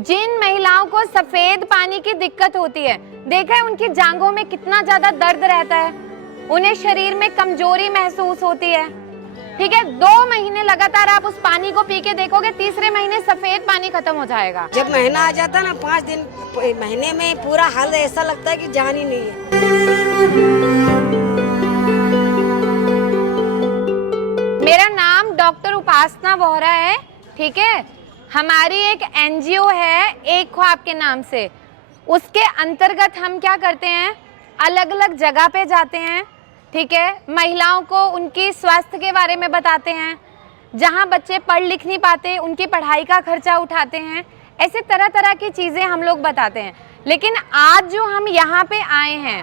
जिन महिलाओं को सफेद पानी की दिक्कत होती है, देखा है उनकी जांघों में कितना ज्यादा दर्द रहता है, उन्हें शरीर में कमजोरी महसूस होती है। ठीक है, 2 महीने लगातार आप उस पानी को पी के देखोगे, तीसरे महीने सफेद पानी खत्म हो जाएगा। जब महीना आ जाता ना 5 दिन महीने में पूरा हाल ऐसा लगता है कि जान ही नहीं है। मेरा नाम डॉक्टर उपासना वोहरा है। ठीक है, हमारी एक एनजीओ है एक ख्वाब के नाम से। उसके अंतर्गत हम क्या करते हैं, अलग अलग जगह पे जाते हैं। ठीक है, महिलाओं को उनकी स्वास्थ्य के बारे में बताते हैं, जहां बच्चे पढ़ लिख नहीं पाते उनकी पढ़ाई का खर्चा उठाते हैं। ऐसे तरह तरह की चीज़ें हम लोग बताते हैं। लेकिन आज जो हम यहाँ पे आए हैं,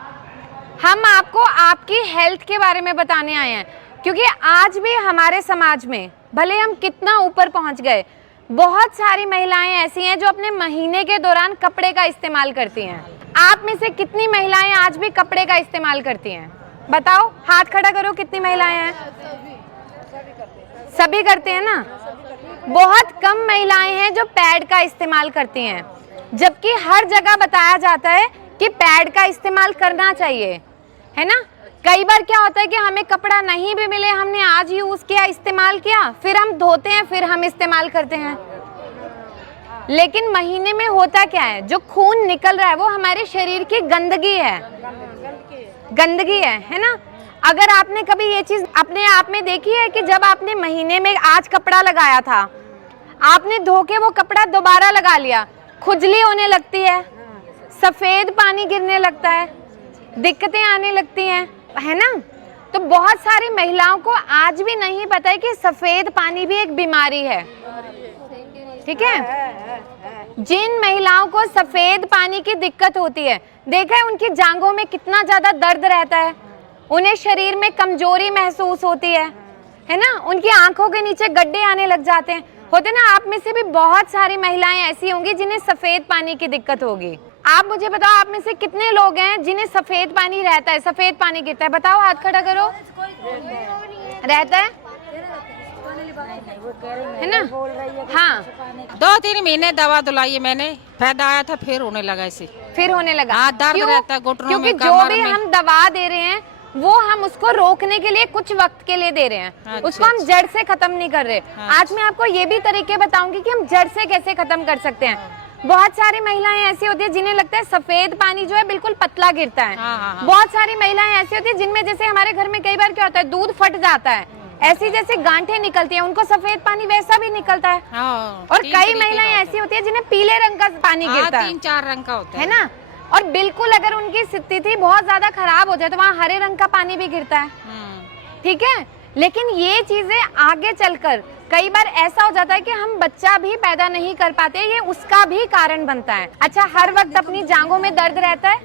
हम आपको आपकी हेल्थ के बारे में बताने आए हैं, क्योंकि आज भी हमारे समाज में भले हम कितना ऊपर पहुँच गए, बहुत सारी महिलाएं ऐसी हैं जो अपने महीने के दौरान कपड़े का इस्तेमाल करती हैं। आप में से कितनी महिलाएं आज भी कपड़े का इस्तेमाल करती हैं? बताओ, हाथ खड़ा करो, कितनी महिलाएं हैं? सभी करते हैं ना। बहुत कम महिलाएं हैं जो पैड का इस्तेमाल करती हैं, जबकि हर जगह बताया जाता है कि पैड का इस्तेमाल करना चाहिए, है ना। कई बार क्या होता है कि हमें कपड़ा नहीं भी मिले, हमने आज यूज किया, इस्तेमाल किया, फिर हम धोते हैं, फिर हम इस्तेमाल करते हैं। लेकिन महीने में होता क्या है, जो खून निकल रहा है वो हमारे शरीर की गंदगी है ना। अगर आपने कभी ये चीज अपने आप में देखी है कि जब आपने महीने में आज कपड़ा लगाया था, आपने धो के वो कपड़ा दोबारा लगा लिया, खुजली होने लगती है, सफेद पानी गिरने लगता है, दिक्कतें आने लगती हैं, है ना। तो बहुत सारी महिलाओं को आज भी नहीं पता है कि सफेद पानी भी एक बीमारी है। ठीक है, जिन महिलाओं को सफेद पानी की दिक्कत होती है, देखा है उनकी जांघों में कितना ज्यादा दर्द रहता है, उन्हें शरीर में कमजोरी महसूस होती है ना। उनकी आंखों के नीचे गड्ढे आने लग जाते हैं, होते ना। आप में से भी बहुत सारी महिलाएं ऐसी होंगी जिन्हें सफेद पानी की दिक्कत होगी। आप मुझे बताओ, आप में से कितने लोग हैं जिन्हें सफेद पानी रहता है, सफेद पानी गिरता है? बताओ, हाथ खड़ा करो। रहता है ना। हाँ, 2-3 महीने दवा दुलाई मैंने, फायदा आया था, फिर होने लगा ऐसे, फिर होने लगा। हाँ, दर्द रहता है घुटनों में, क्योंकि जो भी हम दवा दे रहे हैं वो हम उसको रोकने के लिए कुछ वक्त के लिए दे रहे हैं। अच्छा, उसको हम जड़ से खत्म नहीं कर रहे। आज मैं आपको ये भी तरीके बताऊंगी कि हम जड़ से कैसे खत्म कर सकते हैं। बहुत सारी महिलाएं ऐसी होती है जिन्हें लगता है सफेद पानी जो है बिल्कुल पतला गिरता है। बहुत सारी महिलाएं ऐसी होती है जिनमें, जैसे हमारे घर में कई बार क्या होता है, दूध फट जाता है, ऐसी जैसे गांठें निकलती हैं, उनको सफेद पानी वैसा भी निकलता है। और कई महिलाएं ऐसी होती है जिन्हें पीले रंग का पानी गिरता है, 3-4 रंग का होता है ना। और बिल्कुल अगर उनकी स्थिति बहुत ज्यादा खराब हो जाए तो वहाँ हरे रंग का पानी भी गिरता है। ठीक है, लेकिन ये चीजें आगे चलकर कई बार ऐसा हो जाता है कि हम बच्चा भी पैदा नहीं कर पाते, ये उसका भी कारण बनता है। अच्छा, हर वक्त अपनी जांघों में दर्द रहता है,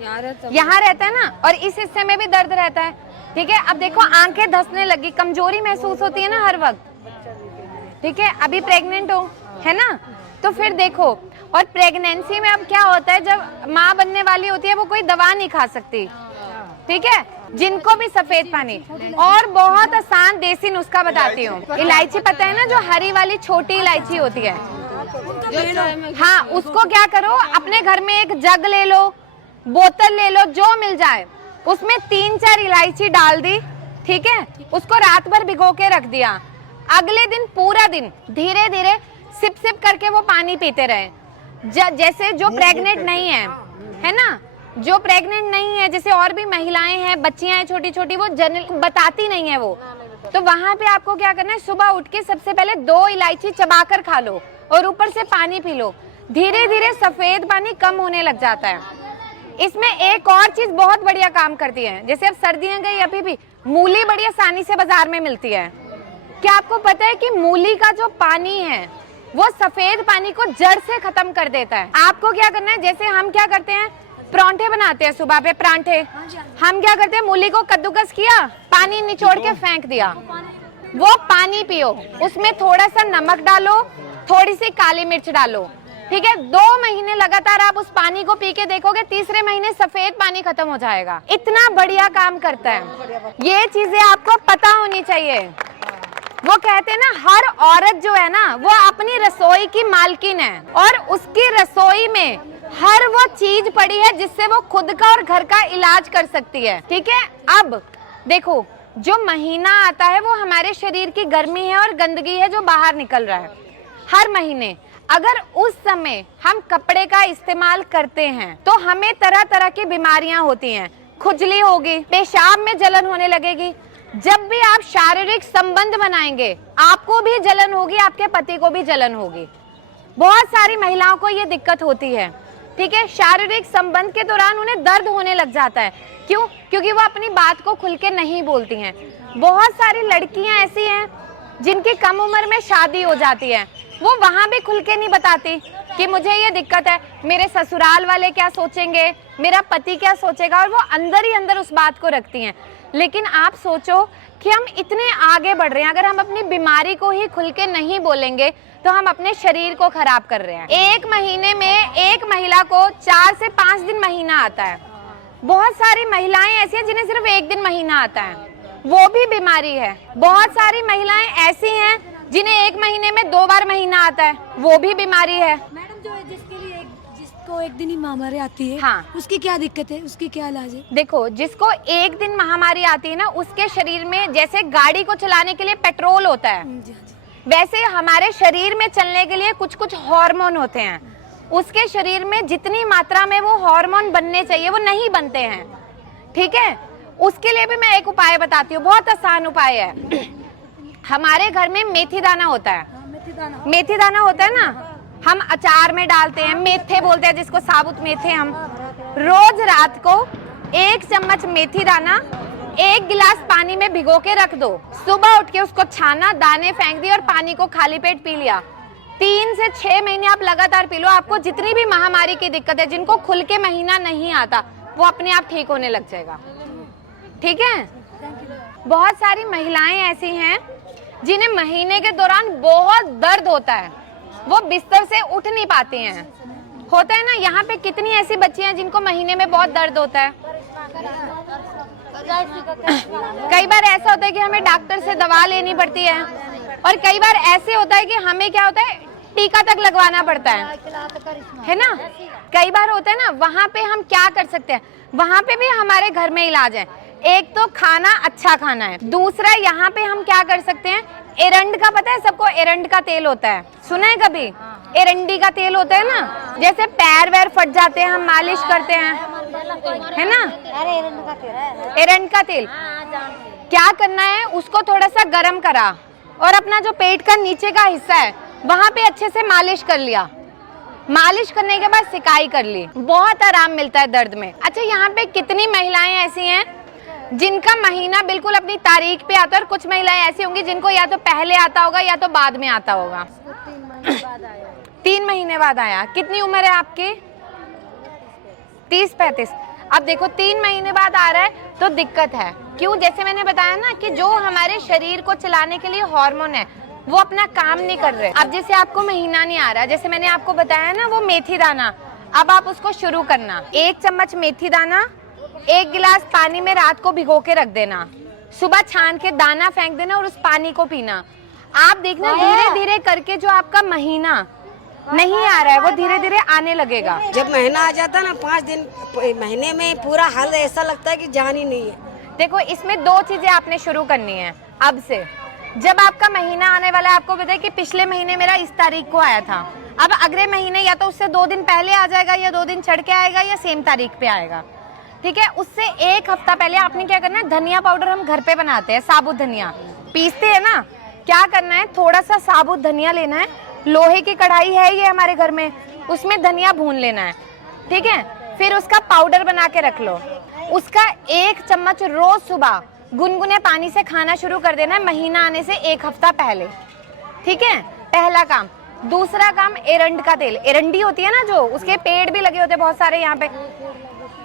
यहाँ रहता है ना, और इस हिस्से में भी दर्द रहता है। ठीक है, अब देखो आंखें धंसने लगी, कमजोरी महसूस होती है ना हर वक्त। ठीक है, अभी प्रेग्नेंट हो, है ना, तो फिर देखो। और प्रेगनेंसी में अब क्या होता है, जब माँ बनने वाली होती है वो कोई दवा नहीं खा सकती। ठीक है, जिनको भी सफेद पानी, और बहुत आसान देसी नुस्खा बताती हूँ। इलायची पता है ना, जो हरी वाली छोटी इलायची होती है, हाँ, उसको क्या करो, अपने घर में एक जग ले लो, बोतल ले लो, जो मिल जाए, उसमें 3-4 इलायची डाल दी। ठीक है, उसको रात भर भिगो के रख दिया। अगले दिन पूरा दिन धीरे धीरे सिप सिप करके वो पानी पीते रहे। जैसे जो प्रेग्नेंट नहीं है ना, जो प्रेग्नेंट नहीं है, जैसे और भी महिलाएं हैं, बच्चियां हैं छोटी छोटी, वो जनरल बताती नहीं है वो, तो वहां पे आपको क्या करना है, सुबह उठ के सबसे पहले 2 इलायची चबाकर खा लो और ऊपर से पानी पी लो। धीरे धीरे सफेद पानी कम होने लग जाता है। इसमें एक और चीज बहुत बढ़िया काम करती है, जैसे अब सर्दियां गई, अभी भी मूली बड़ी आसानी से बाजार में मिलती है। क्या आपको पता है कि मूली का जो पानी है वो सफेद पानी को जड़ से खत्म कर देता है। आपको क्या करना है, जैसे हम क्या करते हैं, परांठे बनाते हैं सुबह पे, परांठे, हम क्या करते हैं, मूली को कद्दूकस किया, पानी निचोड़ के फेंक दिया, वो पानी पियो, उसमें थोड़ा सा नमक डालो, थोड़ी सी काली मिर्च डालो। ठीक है, 2 महीने लगातार आप उस पानी को पी के देखोगे, तीसरे महीने सफेद पानी खत्म हो जाएगा। इतना बढ़िया काम करता है। ये चीजें आपको पता होनी चाहिए। वो कहते हैं ना, हर औरत जो है ना वो अपनी रसोई की मालकिन है और उसकी रसोई में हर वो चीज पड़ी है जिससे वो खुद का और घर का इलाज कर सकती है। ठीक है, अब देखो जो महीना आता है वो हमारे शरीर की गर्मी है और गंदगी है जो बाहर निकल रहा है हर महीने। अगर उस समय हम कपड़े का इस्तेमाल करते हैं तो हमें तरह तरह की बीमारियां होती हैं, खुजली होगी, पेशाब में जलन होने लगेगी। जब भी आप शारीरिक संबंध बनाएंगे आपको भी जलन होगी, आपके पति को भी जलन होगी। बहुत सारी महिलाओं को ये दिक्कत होती है। ठीक है, शारीरिक संबंध के दौरान उन्हें दर्द होने लग जाता है। क्यों? क्योंकि वो अपनी बात को खुल के नहीं बोलती हैं। बहुत सारी लड़कियां ऐसी हैं जिनकी कम उम्र में शादी हो जाती है, वो वहां भी खुल के नहीं बताती कि मुझे ये दिक्कत है, मेरे ससुराल वाले क्या सोचेंगे, मेरा पति क्या सोचेगा, और वो अंदर ही अंदर उस बात को रखती हैं। लेकिन आप सोचो कि हम इतने आगे बढ़ रहे हैं, अगर हम अपनी बीमारी को ही खुल के नहीं बोलेंगे तो हम अपने शरीर को खराब कर रहे हैं। एक महीने में एक महिला को 4 से 5 दिन महीना आता है। बहुत सारी महिलाएं ऐसी हैं जिन्हें सिर्फ 1 दिन महीना आता है, वो भी बीमारी है। बहुत सारी महिलाएं ऐसी हैं जिन्हें 1 महीने में 2 बार महीना आता है, वो भी बीमारी है। मैडम जो है जिसको 1 दिन ही महामारी आती है, हाँ, उसकी क्या दिक्कत है, उसकी क्या इलाज है? देखो जिसको 1 दिन महामारी आती है ना, उसके शरीर में जैसे गाड़ी को चलाने के लिए पेट्रोल होता है, जी, जी। वैसे हमारे शरीर में चलने के लिए कुछ कुछ हार्मोन होते हैं। उसके शरीर में जितनी मात्रा में वो हार्मोन बनने चाहिए वो नहीं बनते हैं। ठीक है, उसके लिए भी मैं एक उपाय बताती हूँ, बहुत आसान उपाय है। हमारे घर में मेथी दाना होता है, मेथी दाना होता है ना, हम अचार में डालते हैं, मेथे बोलते हैं जिसको, साबुत मेथे। हम रोज रात को 1 चम्मच मेथी दाना 1 गिलास पानी में भिगो के रख दो, सुबह उठ के उसको छाना, दाने फेंक दिए और पानी को खाली पेट पी लिया। 3 से 6 महीने आप लगातार पी लो, आपको जितनी भी महामारी की दिक्कत है, जिनको खुल के महीना नहीं आता, वो अपने आप ठीक होने लग जाएगा। ठीक है, बहुत सारी महिलाएं ऐसी हैं जिन्हें महीने के दौरान बहुत दर्द होता है, वो बिस्तर से उठ नहीं पाती हैं। होता है ना, यहाँ पे कितनी ऐसी बच्चियां हैं जिनको महीने में बहुत दर्द होता है। कई बार ऐसा होता है कि हमें डॉक्टर से दवा लेनी पड़ती है, और कई बार ऐसे होता है कि हमें क्या होता है, टीका तक लगवाना पड़ता है ना। कई बार होता है ना, वहाँ पे हम क्या कर सकते हैं, वहाँ पे भी हमारे घर में इलाज है। एक तो खाना अच्छा खाना है, दूसरा यहाँ पे हम क्या कर सकते हैं, एरंड का पता है सबको, एरंड का तेल होता है, सुना है कभी? एरंडी का तेल होता है ना, जैसे पैर वैर फट जाते हैं हम मालिश करते हैं, है ना, एरंड का तेल। क्या करना है, उसको थोड़ा सा गर्म करा और अपना जो पेट का नीचे का हिस्सा है वहां पे अच्छे से मालिश कर लिया। मालिश करने के बाद सिकाई कर ली, बहुत आराम मिलता है दर्द में। अच्छा, यहाँ पे कितनी महिलाएं ऐसी हैं जिनका महीना बिल्कुल अपनी तारीख पे आता है, और कुछ महिलाएं ऐसी होंगी जिनको या तो पहले आता होगा या तो बाद में आता होगा। 3 महीने बाद आया। कितनी उम्र है आपकी? 30-35। अब देखो 3 महीने बाद आ रहा है तो दिक्कत है। क्यों? जैसे मैंने बताया ना कि जो हमारे शरीर को चलाने के लिए हार्मोन है वो अपना काम नहीं कर रहे। अब जैसे आपको महीना नहीं आ रहा, जैसे मैंने आपको बताया ना वो मेथी दाना, अब आप उसको शुरू करना। 1 चम्मच मेथी दाना 1 गिलास पानी में रात को भिगो के रख देना, सुबह छान के दाना फेंक देना और उस पानी को पीना। आप देखना धीरे धीरे करके जो आपका महीना नहीं आ रहा है वो धीरे धीरे आने लगेगा। जब महीना आ जाता है ना 5 दिन महीने में पूरा हाल ऐसा लगता है कि जान ही नहीं है। देखो इसमें 2 चीजें आपने शुरू करनी है अब से। जब आपका महीना आने वाला है, आपको बताए कि पिछले महीने मेरा इस तारीख को आया था, अब अगले महीने या तो उससे 2 दिन पहले आ जाएगा या 2 दिन चढ़ के आएगा या सेम तारीख पे आएगा। ठीक है, उससे 1 हफ्ता पहले आपने क्या करना है, धनिया पाउडर हम घर पे बनाते हैं, साबुत धनिया पीसते हैं ना, क्या करना है, थोड़ा सा साबुत धनिया लेना है, लोहे की कढ़ाई है ये हमारे घर में, उसमें धनिया भून लेना है। ठीक है, फिर उसका पाउडर बना के रख लो। उसका 1 चम्मच रोज सुबह गुनगुने पानी से खाना शुरू कर देना है महीना आने से 1 हफ्ता पहले। ठीक है, पहला काम। दूसरा काम, एरंड का तेल, एरंडी होती है ना जो, उसके पेड़ भी लगे होते हैं बहुत सारे यहाँ पे,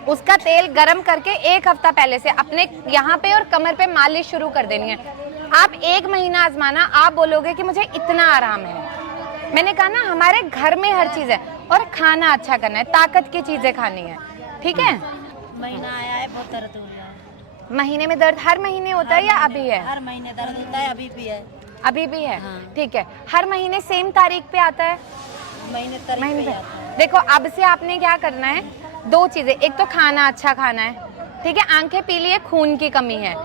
उसका तेल गरम करके 1 हफ्ता पहले से अपने यहाँ पे और कमर पे मालिश शुरू कर देनी है। आप 1 महीना आजमाना, आप बोलोगे कि मुझे इतना आराम है। मैंने कहा ना हमारे घर में हर चीज है, और खाना अच्छा करना है, ताकत की चीजें खानी है। ठीक है, महीना आया है, बहुत दर्द हो रहा है। महीने में दर्द हर महीने होता है या अभी है? हर महीने दर्द होता है, अभी भी है। अभी भी है? हाँ। ठीक है। हर महीने सेम तारीख पे आता है? महीने तारीख महीने पे पे। आता है। देखो अब से आपने क्या करना है, दो चीजें, एक तो खाना अच्छा खाना है, ठीक है, आंखें पीली है, खून की कमी है।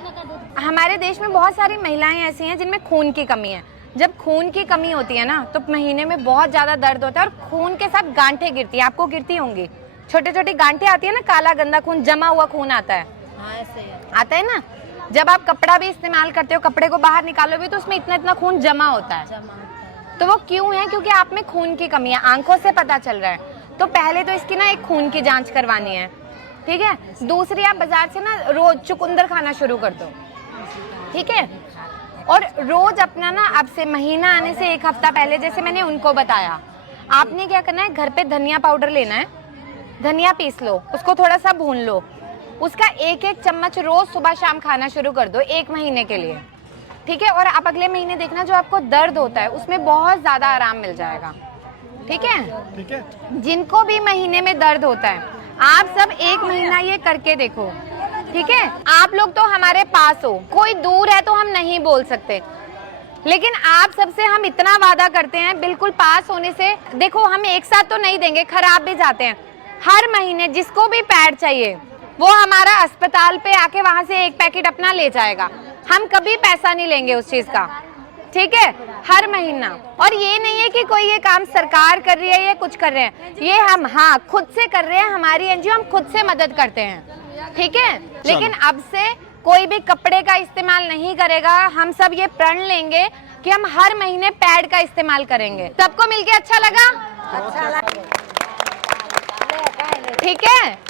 हमारे देश में बहुत सारी महिलाएं ऐसी हैं जिनमें खून की कमी है। जब खून की कमी होती है ना तो महीने में बहुत ज्यादा दर्द होता है और खून के साथ गांठें गिरती है, आपको गिरती होंगी, छोटे छोटी गांठें आती है ना, काला गंदा खून, जमा हुआ खून आता है, हाँ ऐसे ही है। आता है ना। जब आप कपड़ा भी इस्तेमाल करते हो, कपड़े को बाहर निकालोगे तो उसमें इतना इतना खून जमा होता है। जमा होता है। तो वो क्यों है? क्योंकि आप में खून की कमी है, आंखों से पता चल रहा है। तो पहले तो इसकी ना एक खून की जांच करवानी है, ठीक है। दूसरी, आप बाजार से ना रोज चुकंदर खाना शुरू कर दो, ठीक है। और रोज अपना ना, अब से महीना आने से एक हफ्ता पहले, जैसे मैंने उनको बताया, आपने क्या करना है, घर पे धनिया पाउडर लेना है, धनिया पीस लो, उसको थोड़ा सा भून लो, उसका एक एक चम्मच रोज सुबह शाम खाना शुरू कर दो 1 महीने के लिए, ठीक है। और आप अगले महीने देखना जो आपको दर्द होता है उसमें बहुत ज्यादा आराम मिल जाएगा, ठीक है। जिनको भी महीने में दर्द होता है, आप सब 1 महीना ये करके देखो, ठीक है। आप लोग तो हमारे पास हो, कोई दूर है तो हम नहीं बोल सकते, लेकिन आप सबसे हम इतना वादा करते हैं बिल्कुल पास होने से। देखो हम एक साथ तो नहीं देंगे, खराब भी जाते हैं। हर महीने जिसको भी पैड चाहिए वो हमारा अस्पताल पे आके वहां से एक पैकेट अपना ले जाएगा, हम कभी पैसा नहीं लेंगे उस चीज का, ठीक है, हर महीना। और ये नहीं है कि कोई ये काम सरकार कर रही है या कुछ कर रहे हैं, ये हम हाँ खुद से कर रहे हैं, हमारी एनजीओ, हम खुद से मदद करते हैं, ठीक है। लेकिन अब से कोई भी कपड़े का इस्तेमाल नहीं करेगा, हम सब ये प्रण लेंगे कि हम हर महीने पैड का इस्तेमाल करेंगे। सबको मिलके अच्छा लगा? ठीक है।